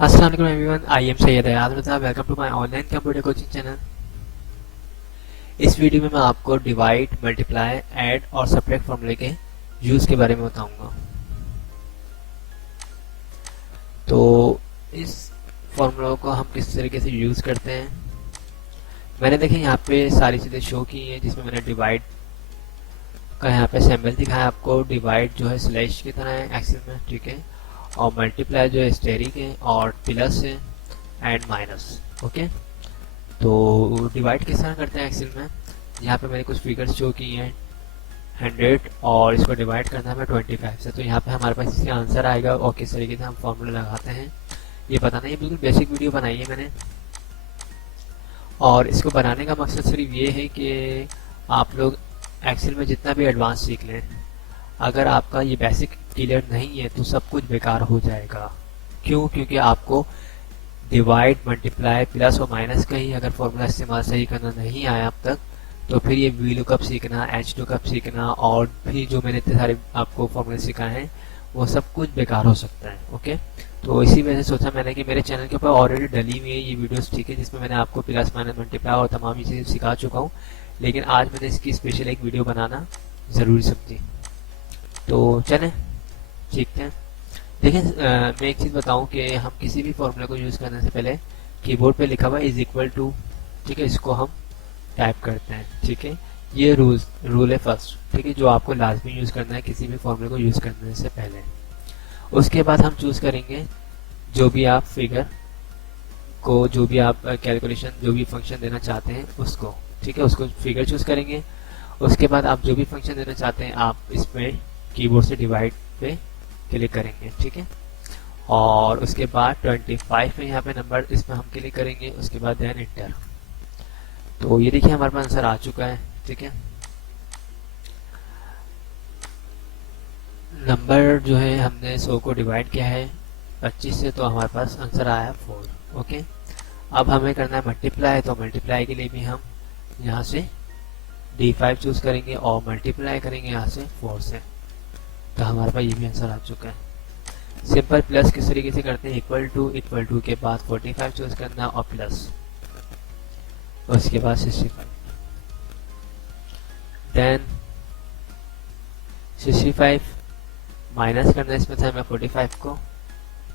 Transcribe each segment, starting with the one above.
अस्सलाम वालेकुम everyone, I am Syed Ayaz Raza. Welcome to my online computer coaching channel. इस video में मैं आपको डिवाइड, मल्टीप्लाई, ऐड और सब्ट्रैक्ट फॉर्मूले के यूज़ के बारे में बताऊंगा। तो इस फॉर्मूलों को हम किस तरीके से यूज़ करते हैं, मैंने देखें यहाँ पे सारी चीज़ें शो की हैं, जिसमें मैंने डिवाइड का यहाँ पे सिंबल दिखाया आपको। डिवाइड जो है स्लैश की तरह है एक्सेल में, ठीक है। और मल्टीप्लाई जो है स्टेरिक है, और प्लस है, एंड माइनस। ओके, तो डिवाइड किस तरह करते हैं एक्सेल में। यहाँ पे मैंने कुछ फिगर्स शो की हैं 100, और इसको डिवाइड करना है हमें 25 से। तो यहाँ पे हमारे पास इसका आंसर आएगा, और किस तरीके से हम फॉर्मूला लगाते हैं ये बताना। ये बिल्कुल बेसिक वीडियो बनाई है मैंने, और इसको बनाने का मकसद सिर्फ ये है कि आप लोग एक्सेल में जितना भी एडवांस सीख लें, अगर आपका ये बेसिक क्लियर नहीं है तो सब कुछ बेकार हो जाएगा। क्यों? क्योंकि आपको डिवाइड, मल्टीप्लाई, प्लस और माइनस का ही अगर फॉर्मूला इस्तेमाल सही करना नहीं आया अब तक, तो फिर ये वी लुकअप सीखना, एच लुकअप सीखना, और भी जो मैंने इतने सारे आपको फॉर्मूले सिखाए हैं वो सब कुछ बेकार हो सकता है। ओके, तो इसी वजह से सोचा मैंने कि मेरे चैनल के ऊपर ऑलरेडी डली हुई है ये वीडियोस, ठीक है, जिसमें मैंने आपको प्लस, माइनस, मल्टीप्लाई और तमाम चीज़ें सिखा चुका हूँ, लेकिन आज मैंने इसकी स्पेशल एक वीडियो बनाना ज़रूरी समझी। तो चलें सीखते हैं। देखिए, मैं एक चीज़ बताऊं कि हम किसी भी फॉर्मूले को यूज़ करने से पहले कीबोर्ड पे लिखा हुआ इज इक्वल टू, ठीक है, इसको हम टाइप करते हैं, ठीक है। ये रूल है फर्स्ट, ठीक है, जो आपको लाजमी यूज़ करना है किसी भी फॉर्मूले को यूज़ करने से पहले। उसके बाद हम चूज़ करेंगे जो भी आप फिगर को, जो भी आप कैलकुलेशन, जो भी फंक्शन देना चाहते हैं उसको, ठीक है, उसको फिगर चूज़ करेंगे। उसके बाद आप जो भी फंक्शन देना चाहते हैं आप इसमें कीबोर्ड से डिवाइड पे क्लिक करेंगे, ठीक है। और उसके बाद 25 में यहाँ पे नंबर, इसमें हम क्लिक करेंगे। उसके बाद देन इंटर। तो ये देखिए हमारे पास आंसर आ चुका है, ठीक है। नंबर जो है हमने 100 को डिवाइड किया है 25 से, तो हमारे पास आंसर आया 4। ओके, अब हमें करना है मल्टीप्लाई। तो मल्टीप्लाई के लिए भी हम यहाँ से D5 चूज करेंगे और मल्टीप्लाई करेंगे यहाँ से 4 से, तो हमारे पास ये भी आंसर आ चुका है। सिंपल प्लस किस तरीके से करते हैं, इक्वल टू के बाद 45 चूज करना और प्लस, उसके बाद 65, देन 65 माइनस करना इसमें से हमें 45 को,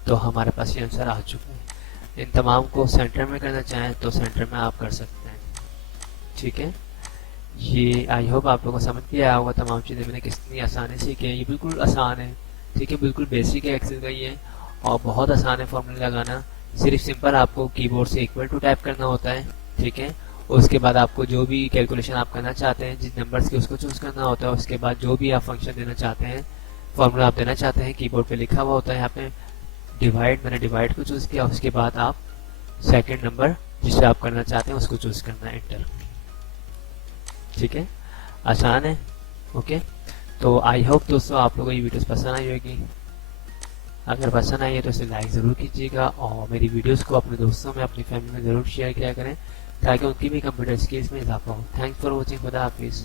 तो हमारे पास ये आंसर आ चुका है। इन तमाम को सेंटर में करना चाहें तो सेंटर में आप कर सकते हैं, ठीक है। ये आई होप आप लोगों को समझ भी आया होगा तमाम चीज़ें मैंने कितनी आसानी से की है। ये बिल्कुल आसान है, ठीक है, बिल्कुल बेसिक है एक्सेल का ये, और बहुत आसान है फॉर्मूला लगाना। सिर्फ सिंपल आपको कीबोर्ड से इक्वल टू टाइप करना होता है, ठीक है। उसके बाद आपको जो भी कैलकुलेशन आप करना चाहते हैं, जिन नंबर्स के, उसको चूज करना होता है। उसके बाद जो भी आप फंक्शन देना चाहते हैं, फॉर्मूला आप देना चाहते हैं, कीबोर्ड पे लिखा हुआ होता है यहाँ पे डिवाइड, मैंने डिवाइड को चूज किया। उसके बाद आप सेकेंड नंबर जिसे आप करना चाहते हैं उसको चूज करना है, इंटर, ठीक है। आसान है। ओके, तो आई होप दोस्तों आप लोगों को ये वीडियोस पसंद आई होगी। अगर पसंद आई है तो इसे लाइक ज़रूर कीजिएगा, और मेरी वीडियोस को अपने दोस्तों में, अपनी फैमिली में ज़रूर शेयर किया करें, ताकि उनकी भी कंप्यूटर स्किल्स में इजाफा हो। Thanks for watching. खुदा हाफिज़।